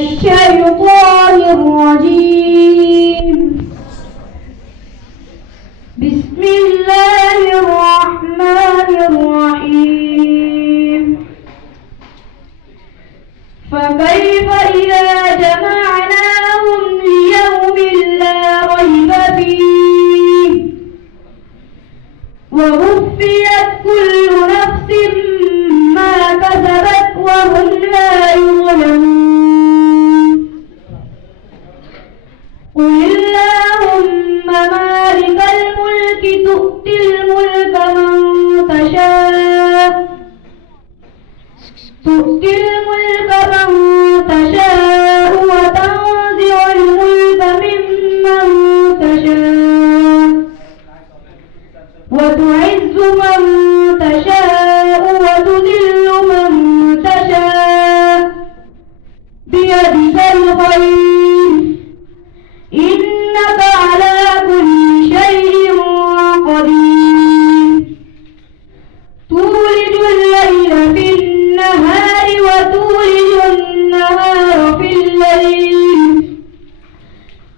الشيطان الرجيم. بسم الله الرحمن الرحيم. فكيف إذا جمعناهم ليوم لا ريب فيه ووفيت كل نفس ما كسبت وهم لا يظلمون. قل اللهم مالك الملك تؤتي الملك من تشاء وتنزع الملك ممن تشاء وتعز من تشاء وتذل من تشاء بيدك الخير إنك على كل شيء قدير. تولج الليل في النهار وتولج النهار في الليل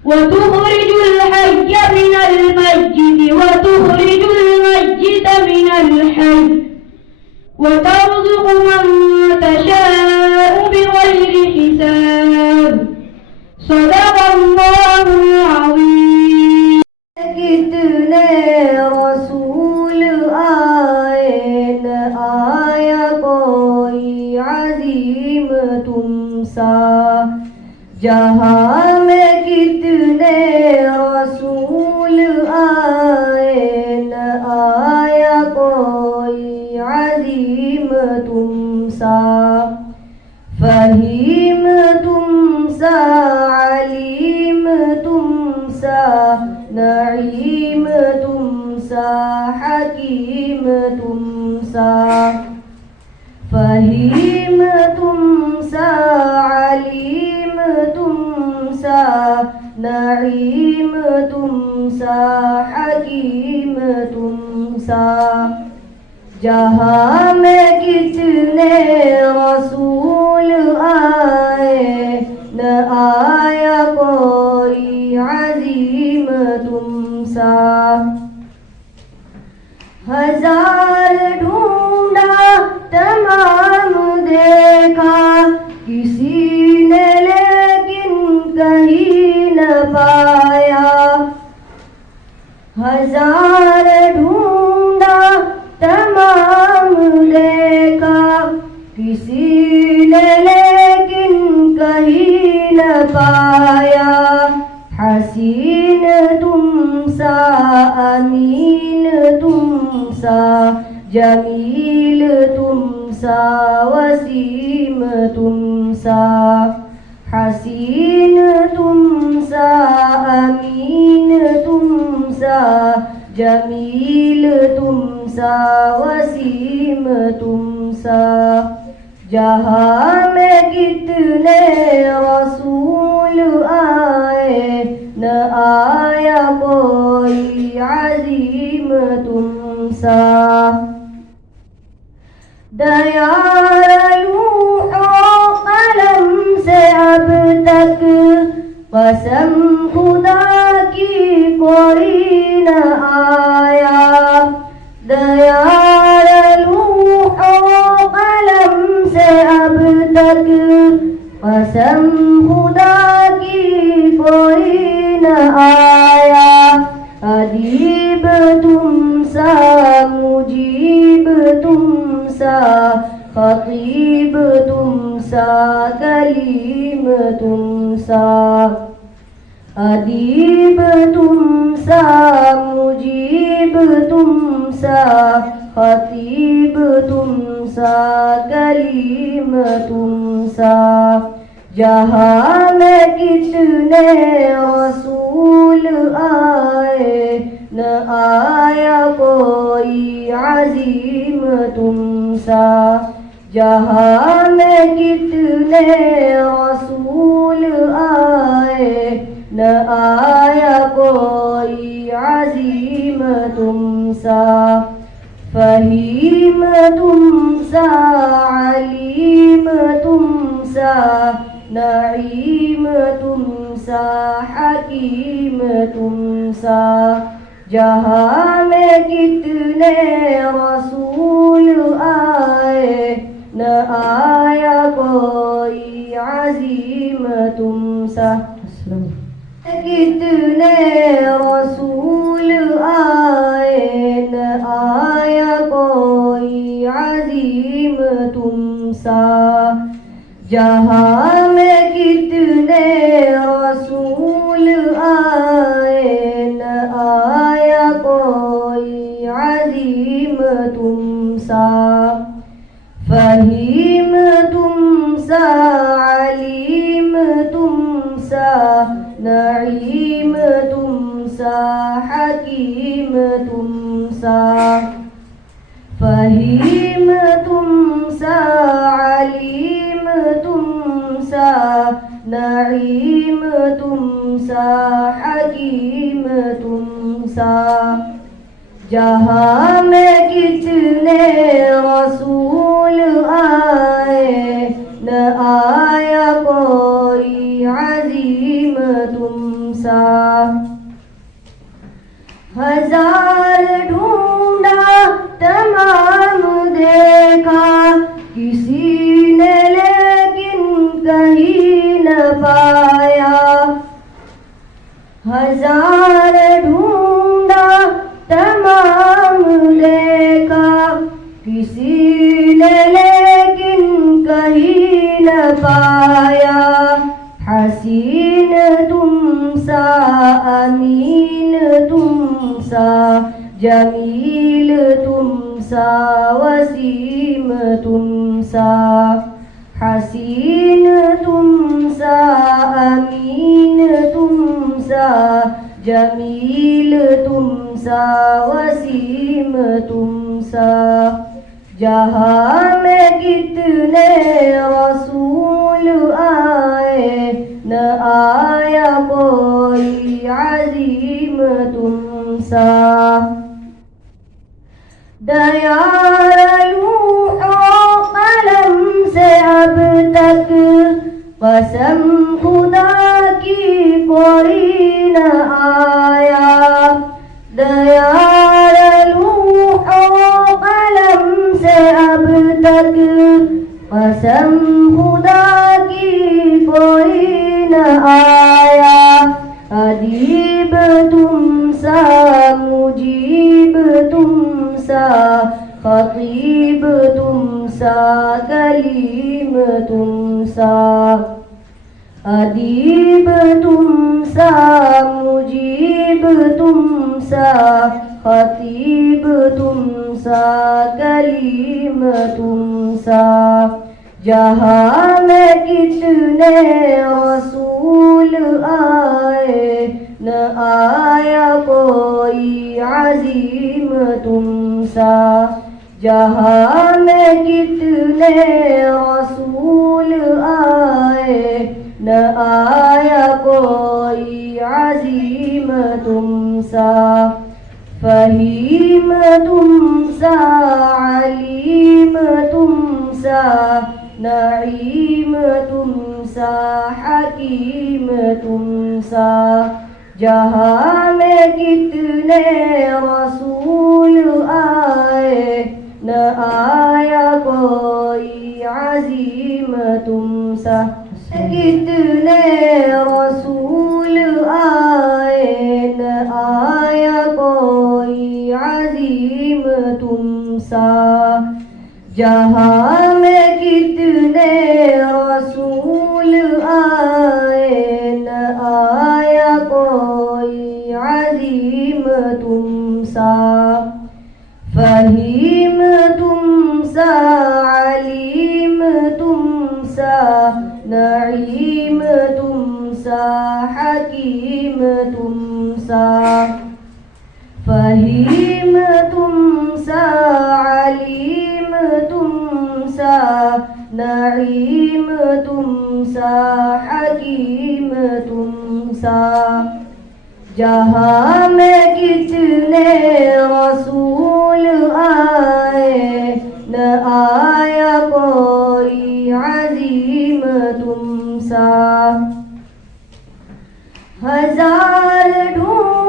وتخرج الحي من الميت وتخرج الميت من الحي وترزق من تشاء بغير حساب. صدق اللہ العظیم. کتنے رسول آئے نہ آیا کوئی عظیم تم سا. جہاں میں کتنے رسول آئے نہ آیا کوئی عظیم تم سا. فہیم تم سا، علیم تم سا، نعیم تم سا، حکیم تم سا. فہیم تم سا، علیم تم سا، نعیم تم سا، حکیم تم سا. جہاں میں کتنے رسول آئے نہ آیا کوئی عظیم تم سا. ہزار ڈھونڈا تمام دیکھا کسی نے لیکن کہیں نہ پایا. ہزار ڈھونڈا تمام دیکھا کسی نے لیکن کہیں نہ پایا. حسین تم سا، امین تم سا، جمیل تم سا، وسیم تم سا. حسین تم سا، امین تم سا، جمیل تم سا، وسیم تم سا. جہاں میں کتنے رسول آئے نہ آیا کوئی عظیم تم سا. دیار لوح و قلم سے اب تک قسم خدا کی کوئی نہ آیا. دیار لوح و قلم سے اب تک قسم خدا کی کوئی نہ آیا. ادیب تم سا، مجیب تم سا، خطیب تم سا، کلیم تم سا. ادیب تم سا، مجیب تم سا، خطیب تم سا، کلیم تم سا. جہاں میں کتنے رسول آئے نہ آیا کوئی عظیم تم سا. جہاں میں کتنے رسول آئے نہ آیا کوئی عظیم تم سا. فہیم تم سا، علیم تم سا، نعیم تم سا حکیم تم سا جہاں میں کتنے رسول آئے نہ آیا کوئی عظیم تم سا کتنے رسول آئے نہ آیا کوئی عظیم تم سا جہاں میں کتنے رسول آئے نہ آیا کوئی عظیم تم سا فہیم تم سا علیم تم سا نعیم تم سا حکیم تم سا فہیم تم سا علیم تم سا نعیم تم سا حکیم تم سا جہاں میں کتنے رسول آئے نہ آیا کوئی عظیم تم سا ہزار ڈھونڈا تمام دیکھا کسی نے لیکن کہیں نہ پایا ہزار ڈھونڈا تمام دیکھا کسی نے لیکن کہیں نہ پایا حسین تم سا امین تم سا جمیل تم سا وسیم تم سا حسین تم سا امین تم سا جمیل تم سا وسیم تم سا جہاں میں کتنے رسول آئے نہ آیا کوئی عظیم تم سا دیار لوح و قلم سے اب تک قسم خدا کی کوئی نہ آیا دیار لوح و قلم سے اب تک قسم خدا کی کوئی نہ آیا ادیب تم سا مجیب تم سا خطیب تم سا کلیم تم سا ادیب تم سا مجیب تم سا خطیب تم سا کلیم تم سا جہاں میں کتنے رسول آئے نہ آیا کوئی عظیم تم سا جہاں میں کتنے رسول آئے نہ آیا کوئی عظیم تم سا فہیم تم سا علیم تم سا نعیم تم سا حکیم تم سا جہاں میں کتنے رسول آئے نہ آیا کوئی عظیم تم سا کتنے رسول آئے نہ آیا کوئی عظیم تم سا جہاں میں کتنے رسول آئے نہ آیا کوئی عظیم تم سا فہیم تم سا علیم تم سا نعیم تم سا حکیم تم سا فہیم تم سا علیم تم سا نعیم تم سا حکیم تم سا جہاں میں کتنے رسول آئے نہ آیا کوئی عظیم تم سا ہزار ڈھونڈ